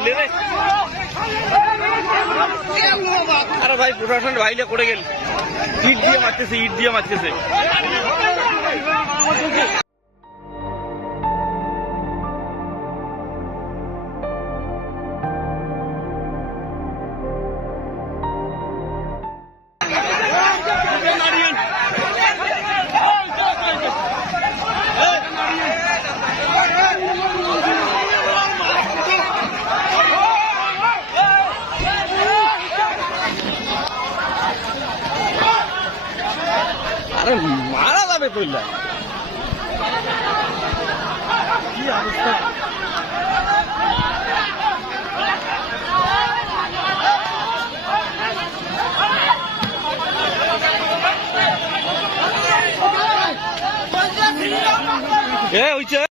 মারলে রে। আরে ভাই প্রশাসন ভাইলে করে গেল, ইট দিয়ে মারতেছে, ইট দিয়ে মারতেছে। আরে মারা যাবে কইলা, কি অবস্থা। এ হইছে